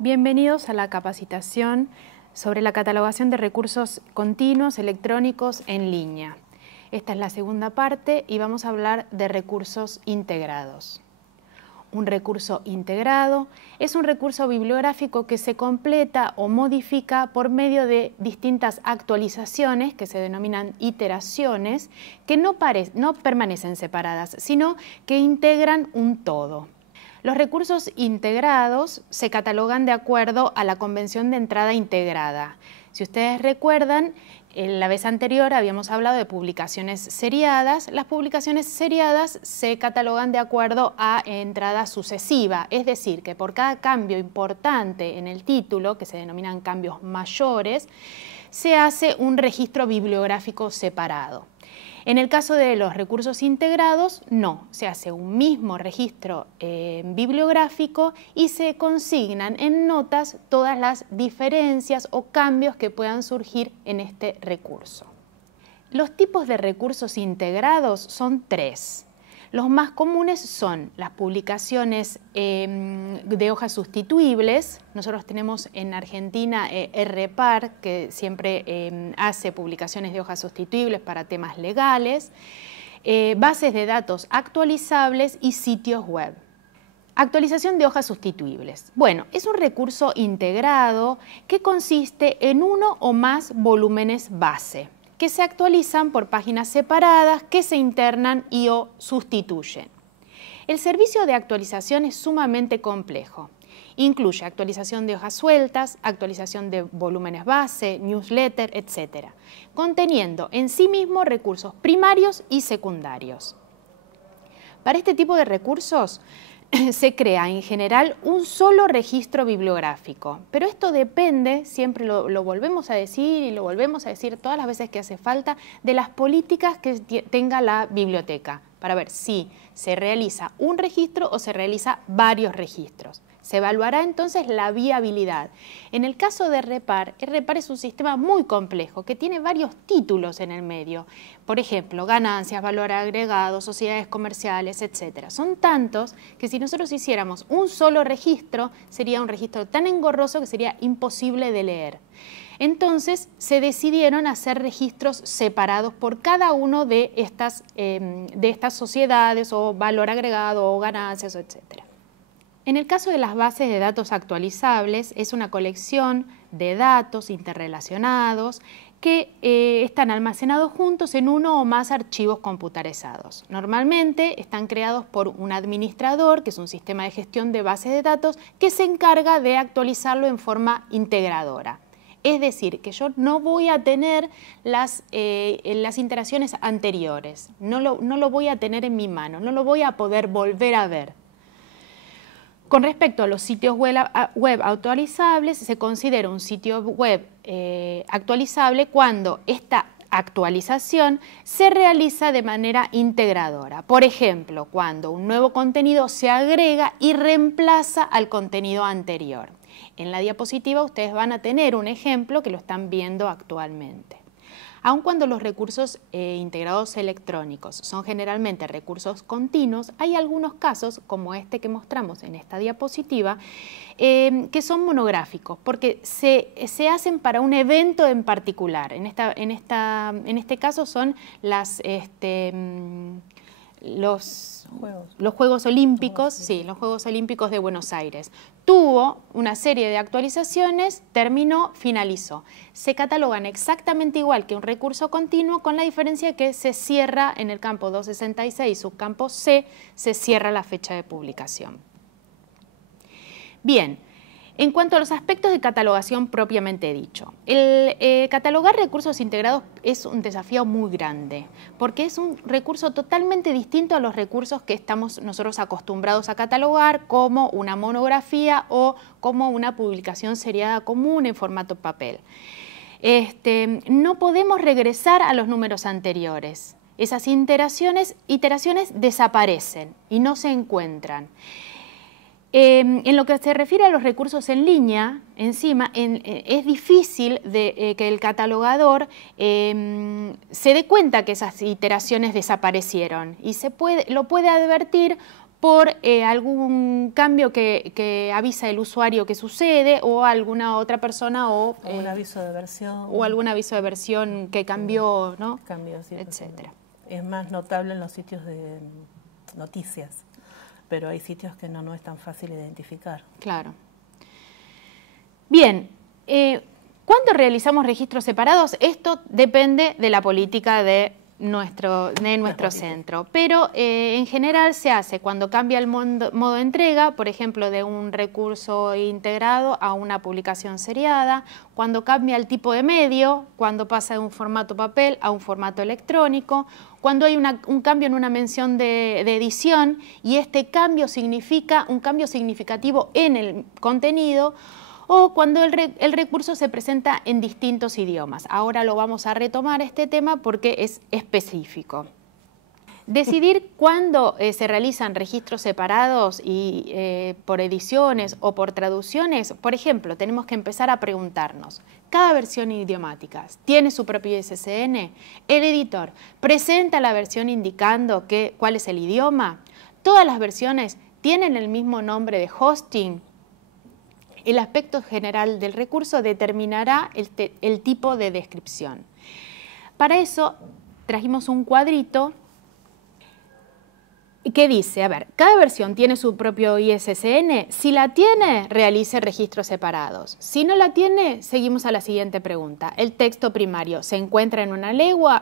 Bienvenidos a la capacitación sobre la catalogación de recursos continuos electrónicos en línea. Esta es la segunda parte y vamos a hablar de recursos integrados. Un recurso integrado es un recurso bibliográfico que se completa o modifica por medio de distintas actualizaciones, que se denominan iteraciones, que no permanecen separadas, sino que integran un todo. Los recursos integrados se catalogan de acuerdo a la Convención de Entrada Integrada. Si ustedes recuerdan, en la vez anterior habíamos hablado de publicaciones seriadas. Las publicaciones seriadas se catalogan de acuerdo a entrada sucesiva, es decir, que por cada cambio importante en el título, que se denominan cambios mayores, se hace un registro bibliográfico separado. En el caso de los recursos integrados, no, se hace un mismo registro bibliográfico y se consignan en notas todas las diferencias o cambios que puedan surgir en este recurso. Los tipos de recursos integrados son tres. Los más comunes son las publicaciones de hojas sustituibles. Nosotros tenemos en Argentina RPAR, que siempre hace publicaciones de hojas sustituibles para temas legales, bases de datos actualizables y sitios web. Actualización de hojas sustituibles. Bueno, es un recurso integrado que consiste en uno o más volúmenes base, que se actualizan por páginas separadas, que se internan y o sustituyen. El servicio de actualización es sumamente complejo. Incluye actualización de hojas sueltas, actualización de volúmenes base, newsletter, etc., conteniendo en sí mismo recursos primarios y secundarios. Para este tipo de recursos se crea en general un solo registro bibliográfico, pero esto depende, siempre lo volvemos a decir y lo volvemos a decir todas las veces que hace falta, de las políticas que tenga la biblioteca, para ver si se realiza un registro o se realiza varios registros. Se evaluará entonces la viabilidad. En el caso de RPAR, RPAR es un sistema muy complejo que tiene varios títulos en el medio. Por ejemplo, ganancias, valor agregado, sociedades comerciales, etc. Son tantos que si nosotros hiciéramos un solo registro, sería un registro tan engorroso que sería imposible de leer. Entonces se decidieron hacer registros separados por cada uno de estas sociedades o valor agregado o ganancias, etc. En el caso de las bases de datos actualizables, es una colección de datos interrelacionados que están almacenados juntos en uno o más archivos computarizados. Normalmente están creados por un administrador, que es un sistema de gestión de bases de datos, que se encarga de actualizarlo en forma integradora. Es decir, que yo no voy a tener las iteraciones anteriores, no lo voy a tener en mi mano, no lo voy a poder volver a ver. Con respecto a los sitios web actualizables, se considera un sitio web actualizable cuando esta actualización se realiza de manera integradora. Por ejemplo, cuando un nuevo contenido se agrega y reemplaza al contenido anterior. En la diapositiva ustedes van a tener un ejemplo que lo están viendo actualmente. Aun cuando los recursos integrados electrónicos son generalmente recursos continuos, hay algunos casos, como este que mostramos en esta diapositiva, que son monográficos, porque se hacen para un evento en particular. En este caso son los Juegos Olímpicos, sí, los Juegos Olímpicos de Buenos Aires. Tuvo una serie de actualizaciones, terminó, finalizó. Se catalogan exactamente igual que un recurso continuo, con la diferencia que se cierra en el campo 266, subcampo C, se cierra la fecha de publicación. Bien. En cuanto a los aspectos de catalogación propiamente dicho, catalogar recursos integrados es un desafío muy grande, porque es un recurso totalmente distinto a los recursos que estamos nosotros acostumbrados a catalogar, como una monografía o como una publicación seriada común en formato papel. No podemos regresar a los números anteriores. Esas iteraciones desaparecen y no se encuentran. En lo que se refiere a los recursos en línea, es difícil que el catalogador se dé cuenta que esas iteraciones desaparecieron y lo puede advertir por algún cambio que avisa el usuario que sucede, o alguna otra persona, o un aviso de versión. O algún aviso de versión que cambió, ¿no? Cambió, sí, etcétera. Es más notable en los sitios de noticias, pero hay sitios que no es tan fácil identificar. Claro. Bien, ¿cuándo realizamos registros separados? Esto depende de la política de nuestro centro, pero en general se hace cuando cambia el modo de entrega, por ejemplo, de un recurso integrado a una publicación seriada, cuando cambia el tipo de medio, cuando pasa de un formato papel a un formato electrónico, cuando hay un cambio en una mención de edición y este cambio significa un cambio significativo en el contenido, o cuando el recurso se presenta en distintos idiomas. Ahora lo vamos a retomar este tema porque es específico. Decidir cuándo se realizan registros separados y por ediciones o por traducciones, por ejemplo, tenemos que empezar a preguntarnos, ¿cada versión idiomática tiene su propio ISSN? ¿El editor presenta la versión indicando cuál es el idioma? ¿Todas las versiones tienen el mismo nombre de hosting? El aspecto general del recurso determinará el tipo de descripción. Para eso trajimos un cuadrito que dice, a ver, cada versión tiene su propio ISSN. Si la tiene, realice registros separados. Si no la tiene, seguimos a la siguiente pregunta. ¿El texto primario se encuentra en una lengua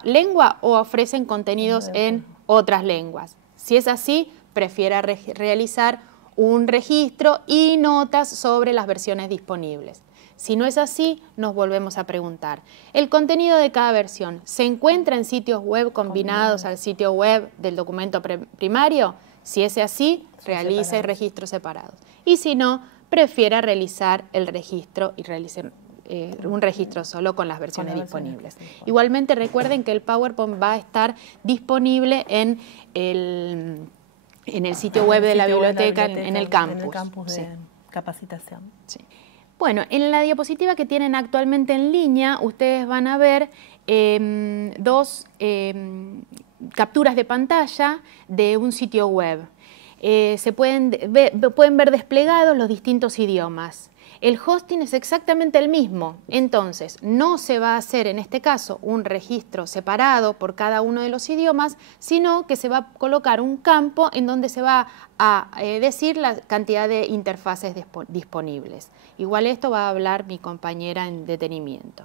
o ofrecen contenidos en otras lenguas? Si es así, prefiera realizar un registro y notas sobre las versiones disponibles. Si no es así, nos volvemos a preguntar, ¿el contenido de cada versión se encuentra en sitios web combinados al sitio web del documento primario? Si es así, realice registros separados. Y si no, prefiera realizar el registro y realice un registro solo con las versiones disponibles. Igualmente recuerden que el PowerPoint va a estar disponible en el sitio web de la biblioteca, en el campus. En el campus de capacitación. Sí. Bueno, en la diapositiva que tienen actualmente en línea, ustedes van a ver dos capturas de pantalla de un sitio web. Pueden ver desplegados los distintos idiomas. El hosting es exactamente el mismo, entonces no se va a hacer en este caso un registro separado por cada uno de los idiomas, sino que se va a colocar un campo en donde se va a decir la cantidad de interfaces disponibles. Igual esto va a hablar mi compañera en detenimiento.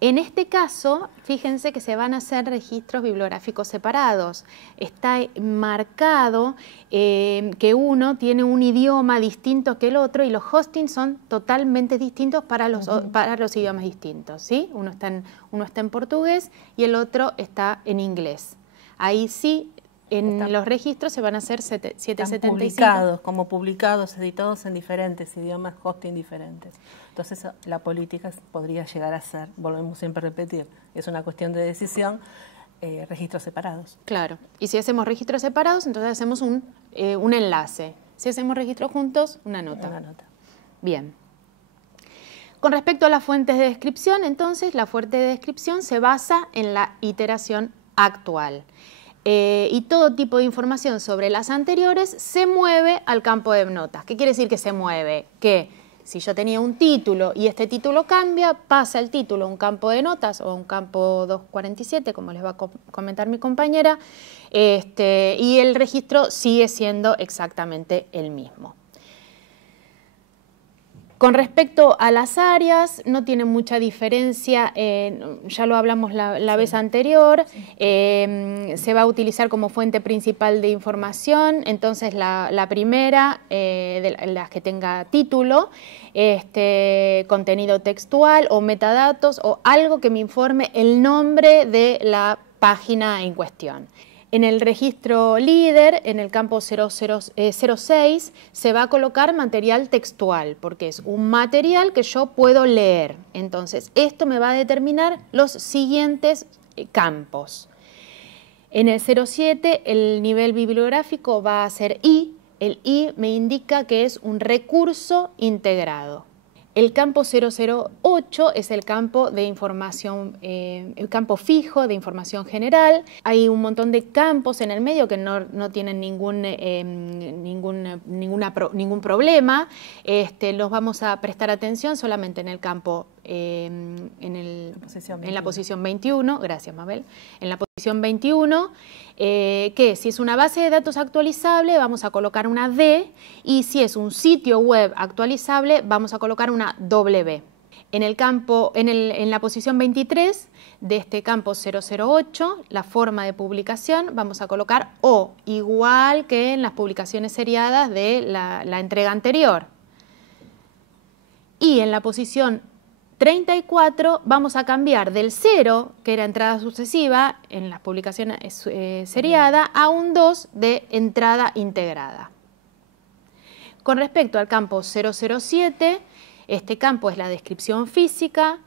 En este caso, fíjense que se van a hacer registros bibliográficos separados. Está marcado que uno tiene un idioma distinto que el otro y los hostings son totalmente distintos para los idiomas distintos, ¿sí? Uno está en portugués y el otro está en inglés. Ahí sí, los registros se van a hacer 775. Publicados, editados en diferentes idiomas, hosting diferentes. Entonces la política podría llegar a ser, volvemos siempre a repetir, es una cuestión de decisión, registros separados. Claro, y si hacemos registros separados, entonces hacemos un enlace. Si hacemos registros juntos, una nota. Bien. Con respecto a las fuentes de descripción, entonces la fuente de descripción se basa en la iteración actual. Y todo tipo de información sobre las anteriores se mueve al campo de notas. ¿Qué quiere decir que se mueve? Que si yo tenía un título y este título cambia, pasa el título a un campo de notas o a un campo 247, como les va a comentar mi compañera, y el registro sigue siendo exactamente el mismo. Con respecto a las áreas, no tiene mucha diferencia, ya lo hablamos la vez anterior, se va a utilizar como fuente principal de información, entonces la primera, de las que tenga título, contenido textual o metadatos o algo que me informe el nombre de la página en cuestión. En el registro líder, en el campo 06, se va a colocar material textual, porque es un material que yo puedo leer. Entonces, esto me va a determinar los siguientes campos. En el 07, el nivel bibliográfico va a ser I. El I me indica que es un recurso integrado. El campo 008 es el campo de información, el campo fijo de información general. Hay un montón de campos en el medio que no tienen ningún problema. Los vamos a prestar atención solamente en el campo, en la posición 21, gracias Mabel, en la posición 21, que si es una base de datos actualizable vamos a colocar una D, y si es un sitio web actualizable vamos a colocar una W. En la posición 23 de este campo 008, la forma de publicación, vamos a colocar O, igual que en las publicaciones seriadas de la entrega anterior. Y en la posición 34 vamos a cambiar del 0, que era entrada sucesiva en las publicaciones seriadas, a un 2 de entrada integrada. Con respecto al campo 007, este campo es la descripción física,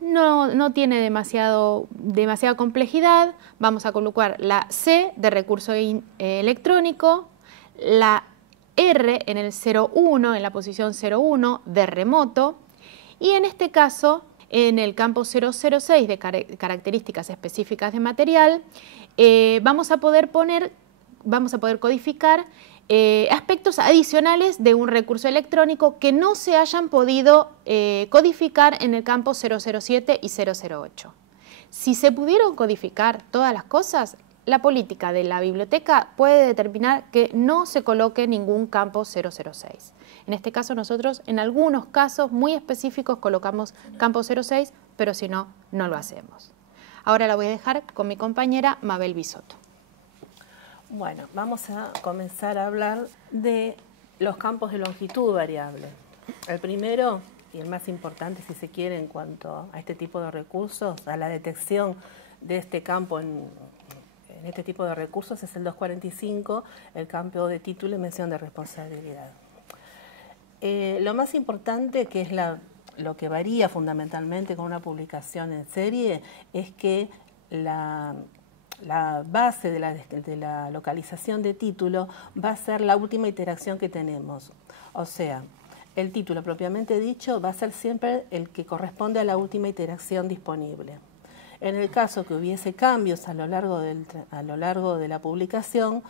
no tiene demasiada complejidad. Vamos a colocar la C de recurso electrónico, la R en el 01, en la posición 01 de remoto, y en este caso, en el campo 006 de características específicas de material, vamos a poder codificar aspectos adicionales de un recurso electrónico que no se hayan podido codificar en el campo 007 y 008. Si se pudieron codificar todas las cosas, la política de la biblioteca puede determinar que no se coloque ningún campo 006. En este caso nosotros en algunos casos muy específicos colocamos campo 06, pero si no, no lo hacemos. Ahora la voy a dejar con mi compañera Mabel Bisotto. Bueno, vamos a comenzar a hablar de los campos de longitud variable. El primero y el más importante, si se quiere, en cuanto a este tipo de recursos, a la detección de este campo en este tipo de recursos, es el 245, el campo de título y mención de responsabilidad. Lo más importante, que es lo que varía fundamentalmente con una publicación en serie, es que la base de la localización de título va a ser la última iteración que tenemos. O sea, el título propiamente dicho va a ser siempre el que corresponde a la última iteración disponible. En el caso que hubiese cambios a lo largo de la publicación,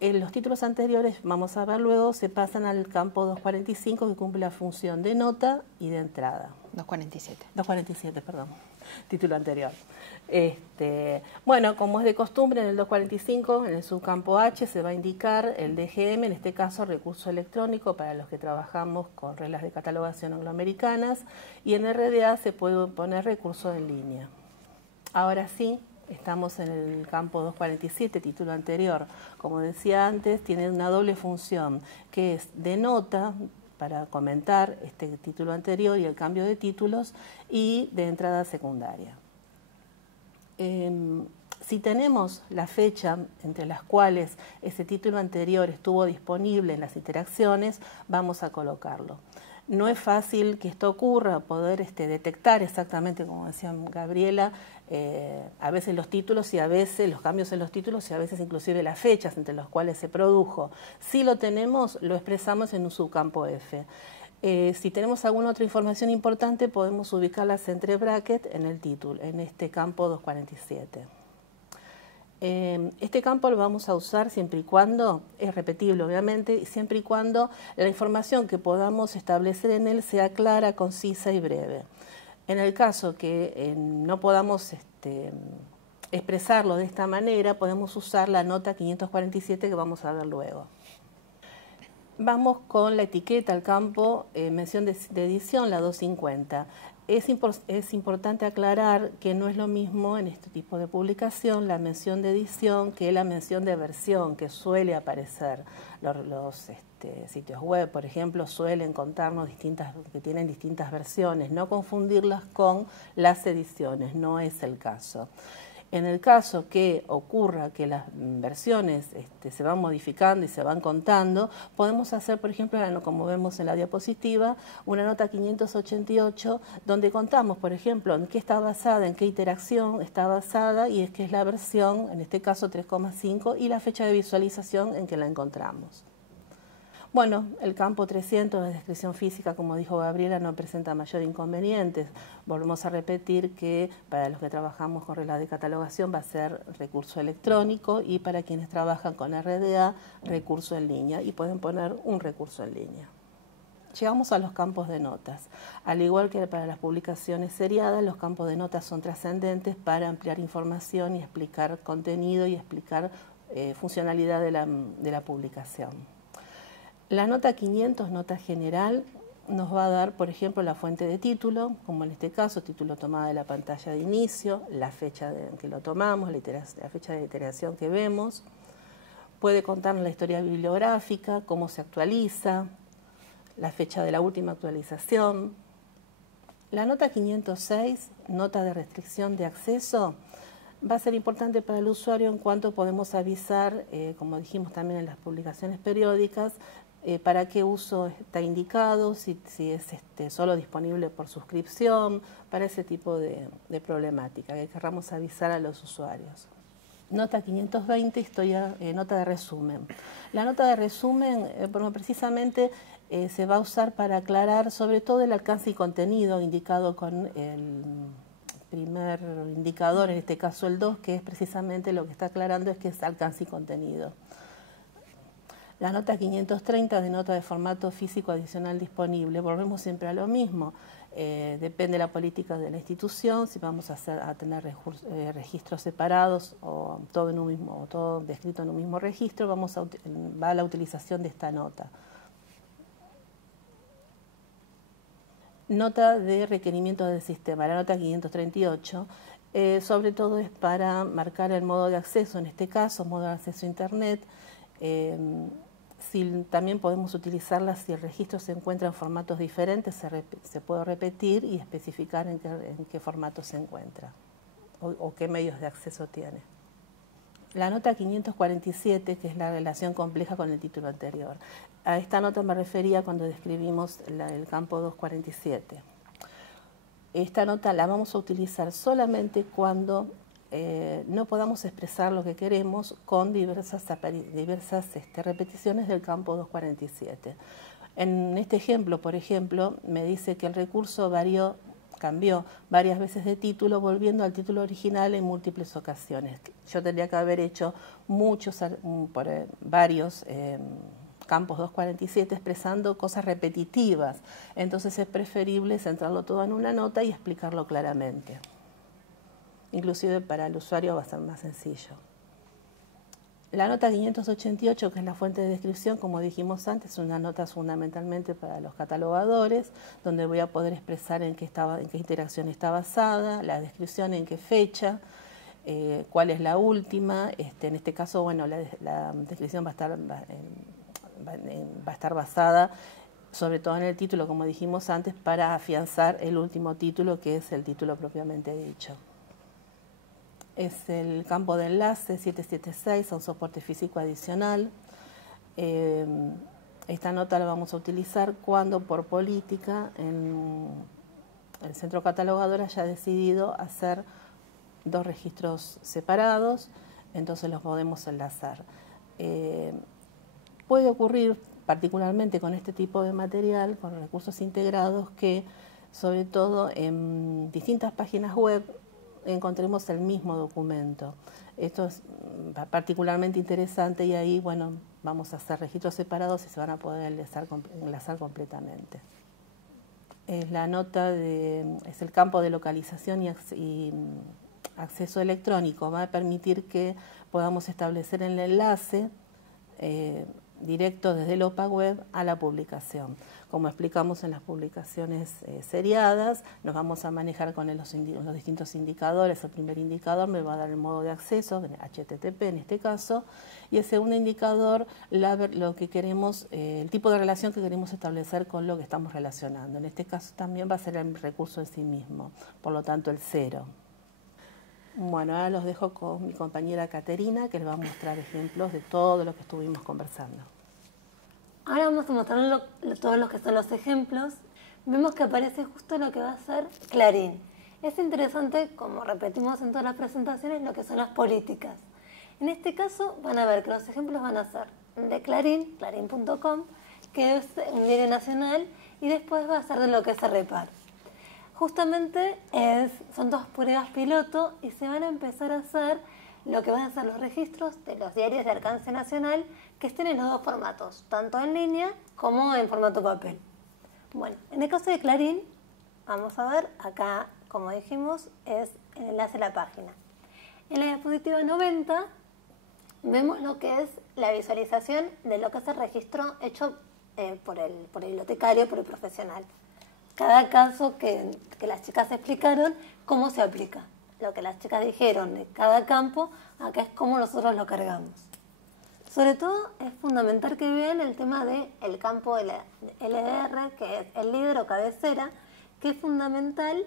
los títulos anteriores, vamos a ver luego, se pasan al campo 245, que cumple la función de nota y de entrada. 247, perdón, título anterior. Bueno, como es de costumbre, en el 245, en el subcampo H, se va a indicar el DGM, en este caso recurso electrónico para los que trabajamos con reglas de catalogación angloamericanas, y en RDA se puede poner recurso en línea. Ahora sí, estamos en el campo 247, título anterior. Como decía antes, tiene una doble función, que es de nota, para comentar este título anterior y el cambio de títulos, y de entrada secundaria. Si tenemos la fecha entre las cuales ese título anterior estuvo disponible en las interacciones, vamos a colocarlo. No es fácil que esto ocurra, poder detectar exactamente, como decía Gabriela, a veces los títulos y a veces los cambios en los títulos y a veces inclusive las fechas entre las cuales se produjo. Si lo tenemos, lo expresamos en un subcampo F. Si tenemos alguna otra información importante, podemos ubicarlas entre brackets en el título, en este campo 247. Este campo lo vamos a usar siempre y cuando, es repetible obviamente, y siempre y cuando la información que podamos establecer en él sea clara, concisa y breve. En el caso que no podamos expresarlo de esta manera, podemos usar la nota 547 que vamos a ver luego. Vamos con la etiqueta al campo mención de edición, la 250. Es importante aclarar que no es lo mismo en este tipo de publicación la mención de edición que la mención de versión que suele aparecer. Los sitios web, por ejemplo, suelen contarnos que tienen distintas versiones. No confundirlas con las ediciones, no es el caso. En el caso que ocurra que las versiones se van modificando y se van contando, podemos hacer, por ejemplo, como vemos en la diapositiva, una nota 588 donde contamos, por ejemplo, en qué está basada, en qué iteración está basada y que es la versión, en este caso 3,5, y la fecha de visualización en que la encontramos. Bueno, el campo 300 de descripción física, como dijo Gabriela, no presenta mayor inconveniente. Volvemos a repetir que para los que trabajamos con reglas de catalogación va a ser recurso electrónico y para quienes trabajan con RDA, recurso en línea, y pueden poner un recurso en línea. Llegamos a los campos de notas. Al igual que para las publicaciones seriadas, los campos de notas son trascendentes para ampliar información y explicar contenido y explicar funcionalidad de la publicación. La nota 500, nota general, nos va a dar, por ejemplo, la fuente de título, como en este caso, título tomado de la pantalla de inicio, la fecha en que lo tomamos, la fecha de iteración que vemos. Puede contarnos la historia bibliográfica, cómo se actualiza, la fecha de la última actualización. La nota 506, nota de restricción de acceso, va a ser importante para el usuario en cuanto podemos avisar, como dijimos también en las publicaciones periódicas, para qué uso está indicado, si es solo disponible por suscripción, para ese tipo de problemática que querramos avisar a los usuarios. Nota 520, nota de resumen. La nota de resumen, precisamente se va a usar para aclarar sobre todo el alcance y contenido indicado con el primer indicador, en este caso el 2, que es precisamente lo que está aclarando es que es alcance y contenido. La nota 530 de nota de formato físico adicional disponible, volvemos siempre a lo mismo. Depende de la política de la institución, si vamos a tener registros separados o todo en un mismo, o todo descrito en un mismo registro, va a la utilización de esta nota. Nota de requerimiento del sistema, la nota 538, sobre todo es para marcar el modo de acceso, en este caso, modo de acceso a Internet. También podemos utilizarla si el registro se encuentra en formatos diferentes, se puede repetir y especificar en qué formato se encuentra o qué medios de acceso tiene. La nota 547, que es la relación compleja con el título anterior. A esta nota me refería cuando describimos el campo 247. Esta nota la vamos a utilizar solamente cuando no podamos expresar lo que queremos con diversas repeticiones del campo 247. En este ejemplo, por ejemplo, me dice que el recurso cambió varias veces de título, volviendo al título original en múltiples ocasiones. Yo tendría que haber hecho varios campos 247 expresando cosas repetitivas. Entonces es preferible centrarlo todo en una nota y explicarlo claramente. Inclusive para el usuario va a ser más sencillo. La nota 588, que es la fuente de descripción, como dijimos antes, es una nota fundamentalmente para los catalogadores, donde voy a poder expresar en qué interacción está basada, la descripción en qué fecha, cuál es la última. En este caso, bueno, la descripción va a estar basada sobre todo en el título, como dijimos antes, para afianzar el último título, que es el título propiamente dicho. Es el campo de enlace 776 a un soporte físico adicional. Esta nota la vamos a utilizar cuando por política el centro catalogador haya decidido hacer dos registros separados, entonces los podemos enlazar. Puede ocurrir particularmente con este tipo de material, con recursos integrados, que sobre todo en distintas páginas web encontremos el mismo documento. Esto es particularmente interesante y ahí, bueno, vamos a hacer registros separados y se van a poder enlazar completamente. Es el campo de localización y acceso electrónico. Va a permitir que podamos establecer el enlace directo desde el OPA web a la publicación. Como explicamos en las publicaciones seriadas, nos vamos a manejar con los distintos indicadores. El primer indicador me va a dar el modo de acceso, HTTP en este caso, y el segundo indicador, lo que queremos, el tipo de relación que queremos establecer con lo que estamos relacionando. En este caso también va a ser el recurso en sí mismo, por lo tanto el 0. Bueno, ahora los dejo con mi compañera Caterina, que les va a mostrar ejemplos de todo lo que estuvimos conversando. Ahora vamos a mostrar todos los que son los ejemplos. Vemos que aparece justo lo que va a ser Clarín. Es interesante, como repetimos en todas las presentaciones, lo que son las políticas. En este caso van a ver que los ejemplos van a ser de Clarín, clarín.com, que es un diario nacional, y después va a ser de lo que es Repar. Justamente son 2 pruebas piloto y se van a empezar a hacer lo que van a ser los registros de los diarios de alcance nacional que estén en los 2 formatos, tanto en línea como en formato papel. Bueno, en el caso de Clarín, vamos a ver, acá, como dijimos, es el enlace a la página. En la diapositiva 90 vemos lo que es la visualización de lo que es el registro hecho por el bibliotecario, por el profesional. Cada caso que las chicas explicaron, cómo se aplica. Lo que las chicas dijeron de cada campo, acá es cómo nosotros lo cargamos. Sobre todo es fundamental que vean el tema del campo LDR, que es el líder o cabecera, que es fundamental.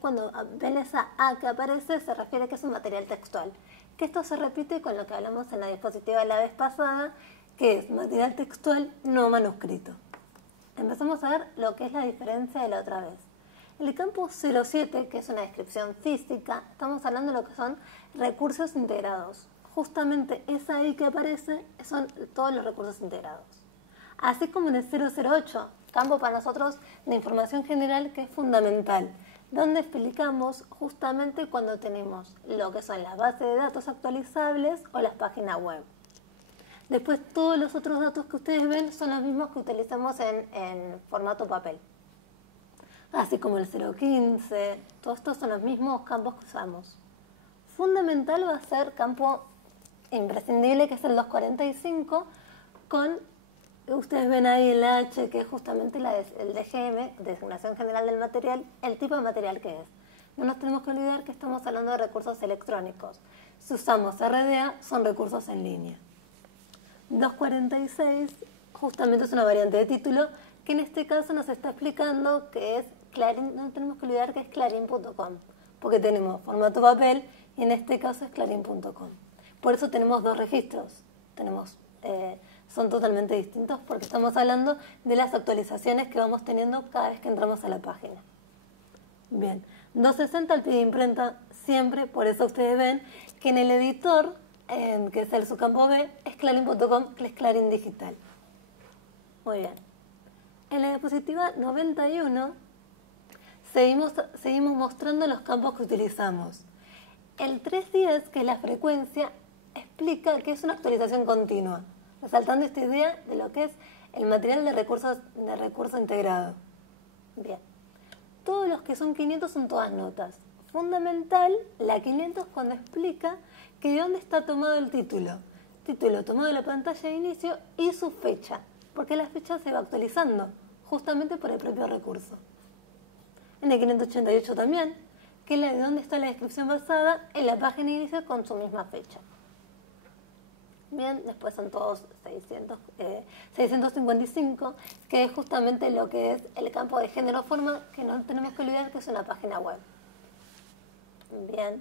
Cuando ven esa A que aparece, se refiere a que es un material textual. Que esto se repite con lo que hablamos en la diapositiva la vez pasada, que es material textual no manuscrito. Empezamos a ver lo que es la diferencia de la otra vez. El campo 07, que es una descripción física, estamos hablando de lo que son recursos integrados. Justamente esa I que aparece son todos los recursos integrados. Así como en el 008, campo para nosotros de información general, que es fundamental, donde explicamos justamente cuando tenemos lo que son las bases de datos actualizables o las páginas web. Después todos los otros datos que ustedes ven son los mismos que utilizamos en formato papel. Así como el 015, todos estos son los mismos campos que usamos. Fundamental va a ser campo imprescindible, que es el 245, con, ustedes ven ahí el H, que es justamente el DGM, Designación General del Material, el tipo de material que es. No nos tenemos que olvidar que estamos hablando de recursos electrónicos. Si usamos RDA, son recursos en línea. 246, justamente es una variante de título, que en este caso nos está explicando que es Clarín, no tenemos que olvidar que es clarín.com, porque tenemos formato papel y en este caso es clarín.com. Por eso tenemos 2 registros, son totalmente distintos porque estamos hablando de las actualizaciones que vamos teniendo cada vez que entramos a la página. Bien, 260 al pie de imprenta siempre, por eso ustedes ven que en el editor, que es el subcampo B, es clarín.com, que es Clarín Digital. Muy bien. En la diapositiva 91 seguimos mostrando los campos que utilizamos. El 310, que es la frecuencia, explica que es una actualización continua, resaltando esta idea de lo que es el material de recurso integrado. Bien. Todos los que son 500 son todas notas. Fundamental, la 500 cuando explica que de dónde está tomado el título. Título tomado de la pantalla de inicio y su fecha, porque la fecha se va actualizando, justamente por el propio recurso. En el 588 también, que es de dónde está la descripción basada en la página de inicio con su misma fecha. Bien, después son todos 655, que es justamente lo que es el campo de género-forma, que no tenemos que olvidar que es una página web. Bien,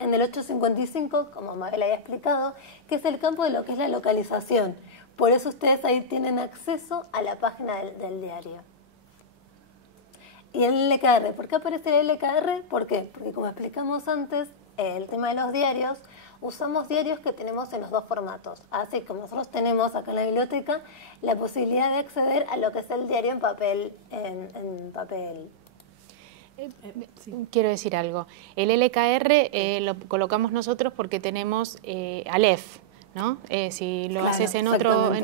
en el 855, como Mabel había explicado, que es el campo de lo que es la localización. Por eso ustedes ahí tienen acceso a la página del diario. Y el LKR, ¿por qué aparece el LKR? ¿Por qué? Porque como explicamos antes, el tema de los diarios, usamos diarios que tenemos en los 2 formatos. Así como nosotros tenemos acá en la biblioteca la posibilidad de acceder a lo que es el diario en papel. Sí. Quiero decir algo. El LKR lo colocamos nosotros porque tenemos Aleph, ¿no? Si lo haces en otro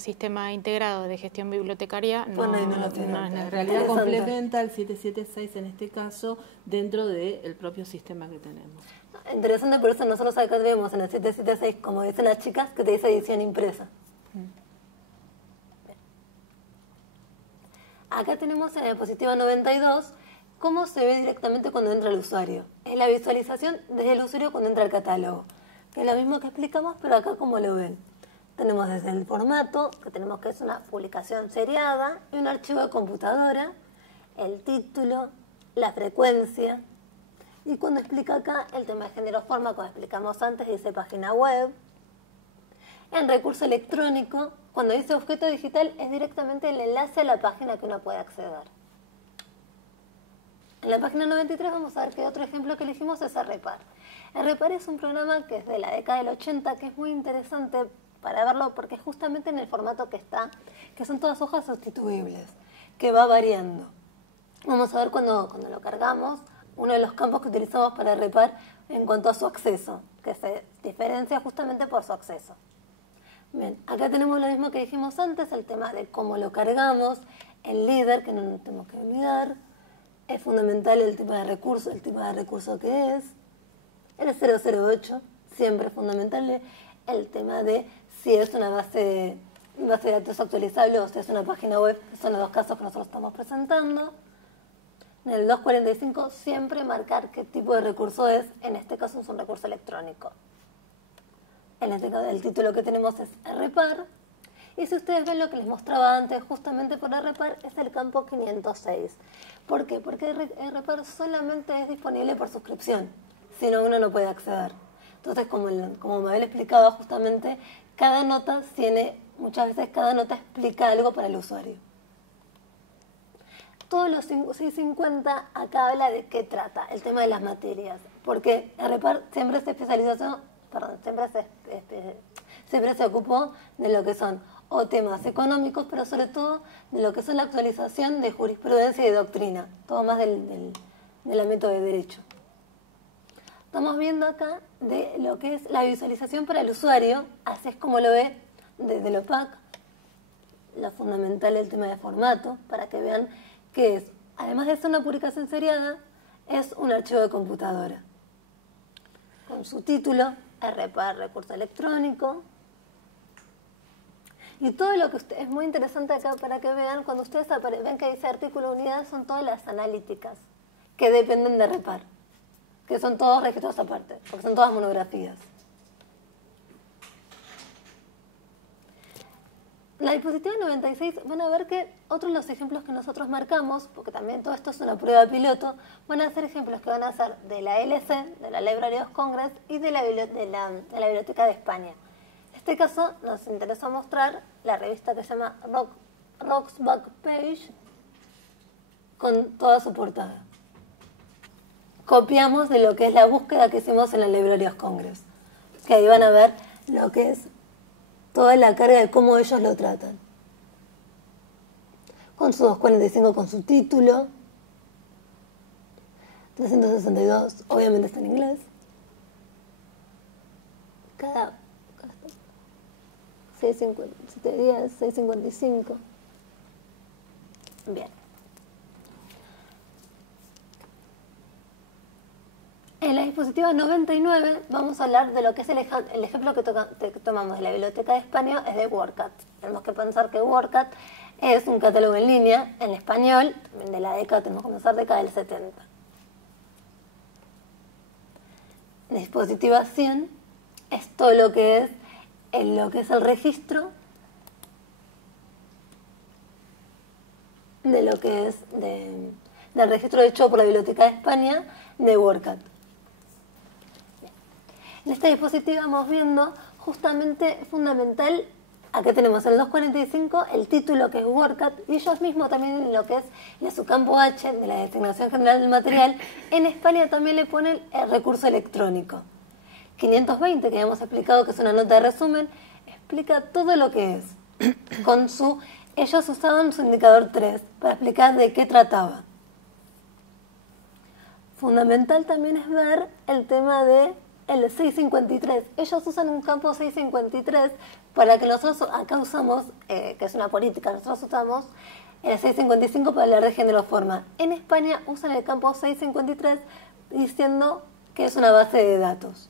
sistema integrado de gestión bibliotecaria, no lo tenemos. En realidad complementa el 776 en este caso dentro del propio sistema que tenemos. Interesante, por eso nosotros acá vemos en el 776, como dicen las chicas, que te dice edición impresa. Acá tenemos en la diapositiva 92 cómo se ve directamente cuando entra el usuario. Es la visualización desde el usuario cuando entra al catálogo, que es lo mismo que explicamos, pero acá como lo ven. Tenemos desde el formato, que tenemos que es una publicación seriada, y un archivo de computadora, el título, la frecuencia, y cuando explica acá el tema de género-forma, como explicamos antes, dice página web. En recurso electrónico, cuando dice objeto digital, es directamente el enlace a la página que uno puede acceder. En la página 93 vamos a ver que otro ejemplo que elegimos es Repar. Repar es un programa que es de la década del 80, que es muy interesante para verlo, porque justamente en el formato que está, que son todas hojas sustituibles, que va variando. Vamos a ver cuando lo cargamos, uno de los campos que utilizamos para repar en cuanto a su acceso, que se diferencia justamente por su acceso. Bien, acá tenemos lo mismo que dijimos antes, el tema de cómo lo cargamos, el líder, que no nos tenemos que olvidar, es fundamental el tipo de recurso, que es, el 008, siempre es fundamental el tema de si es una base de datos actualizable o si es una página web, que son los dos casos que nosotros estamos presentando. En el 245 siempre marcar qué tipo de recurso es, en este caso es un recurso electrónico. En este caso el título que tenemos es RPAR, y si ustedes ven lo que les mostraba antes, justamente por RPAR es el campo 506. ¿Por qué? Porque RPAR solamente es disponible por suscripción, si no uno no puede acceder. Entonces, como Mabel explicaba justamente, cada nota muchas veces cada nota explica algo para el usuario. Todos los 650 acá habla de qué trata, el tema de las materias, porque RPAR siempre se ocupó de lo que son o temas económicos, pero sobre todo de lo que son la actualización de jurisprudencia y doctrina, todo más del ámbito de derecho. Estamos viendo acá de lo que es la visualización para el usuario, así es como lo ve desde el OPAC, lo fundamental el tema de formato, para que vean que es, además de ser una publicación seriada, es un archivo de computadora. Con su título, RPAR, recurso electrónico. Y todo lo que es muy interesante acá para que vean, cuando ustedes ven que dice artículo unidad, son todas las analíticas que dependen de RPAR, que son todos registros aparte, porque son todas monografías. La diapositiva 96, van a ver que otros de los ejemplos que nosotros marcamos, porque también todo esto es una prueba piloto, van a ser ejemplos que van a ser de la LC, de la Library of Congress y de la Biblioteca de España. En este caso nos interesó mostrar la revista que se llama Rock's Backpage con toda su portada. Copiamos de lo que es la búsqueda que hicimos en la Library of Congress, que ahí van a ver lo que es toda la carga de cómo ellos lo tratan. Con su 245, con su título. 362, obviamente está en inglés. Cada 7 días, 655. Bien. En la diapositiva 99 vamos a hablar de lo que es el ejemplo que tomamos de la Biblioteca de España, es de WordCat. Tenemos que pensar que WordCat es un catálogo en línea, en español, también de la década, tenemos que pensar década del 70. La diapositiva 100 es todo lo que es el registro de lo que es del registro hecho por la Biblioteca de España de WordCat. En esta diapositiva vamos viendo justamente fundamental, acá tenemos el 245, el título que es WordCat, y ellos mismos también en lo que es en su campo H de la Designación General del Material, en España también le ponen el recurso electrónico. 520, que habíamos explicado que es una nota de resumen, explica todo lo que es. Ellos usaban su indicador 3 para explicar de qué trataba. Fundamental también es ver el tema de el 653. Ellos usan un campo 653 para que nosotros acá usamos, que es una política, nosotros usamos el 655 para hablar de género forma. En España usan el campo 653 diciendo que es una base de datos.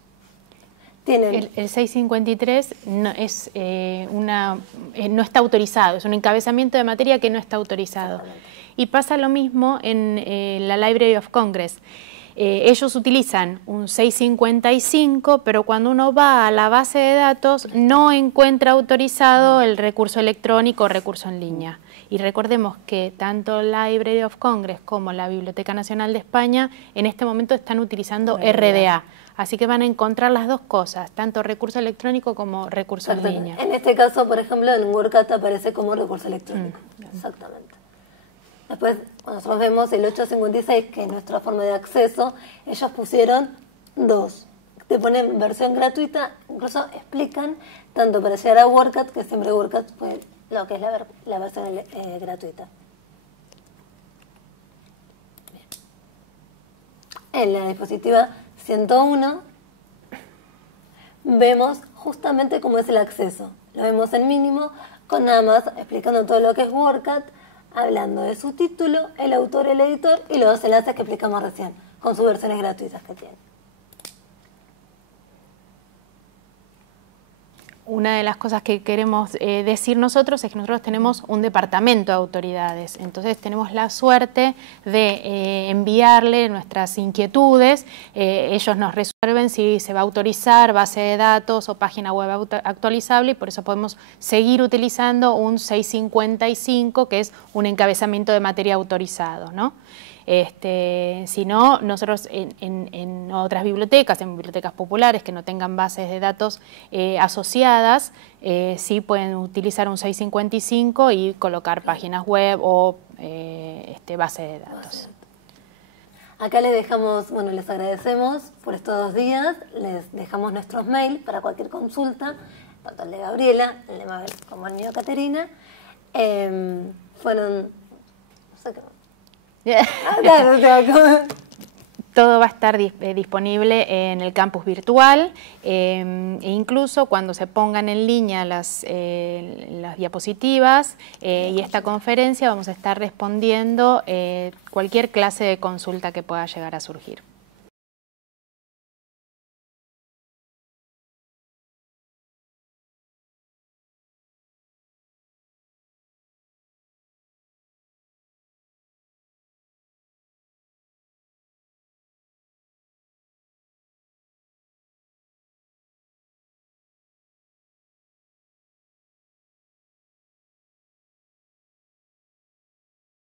El 653 no, no está autorizado, es un encabezamiento de materia que no está autorizado. Y pasa lo mismo en la Library of Congress. Ellos utilizan un 655, pero cuando uno va a la base de datos no encuentra autorizado el recurso electrónico o recurso en línea. Y recordemos que tanto la Library of Congress como la Biblioteca Nacional de España en este momento están utilizando RDA. Así que van a encontrar las dos cosas, tanto recurso electrónico como recurso en línea. En este caso, por ejemplo, en WordCat aparece como recurso electrónico. Exactamente. Después, cuando nosotros vemos el 856, que es nuestra forma de acceso, ellos pusieron 2, te ponen versión gratuita, incluso explican, tanto para llegar a WordCat, que siempre WordCat fue lo que es la versión gratuita. Bien. En la diapositiva 101 vemos justamente cómo es el acceso. Lo vemos en mínimo, con nada más explicando todo lo que es WordCat, hablando de su título, el autor, el editor y los dos enlaces que explicamos recién, con sus versiones gratuitas que tiene. Una de las cosas que queremos decir nosotros es que nosotros tenemos un departamento de autoridades, entonces tenemos la suerte de enviarle nuestras inquietudes, ellos nos resuelven si se va a autorizar base de datos o página web actualizable, y por eso podemos seguir utilizando un 655, que es un encabezamiento de materia autorizado, ¿no? Si no, nosotros en otras bibliotecas, en bibliotecas populares que no tengan bases de datos asociadas, sí pueden utilizar un 655 y colocar páginas web o base de datos. Acá les dejamos, bueno, les agradecemos por estos 2 días, les dejamos nuestros mails para cualquier consulta, tanto el de Gabriela, el de Mabel como el mío, Caterina. Fueron, no sé qué. Todo va a estar disponible en el campus virtual e incluso cuando se pongan en línea las diapositivas y esta conferencia vamos a estar respondiendo cualquier clase de consulta que pueda llegar a surgir.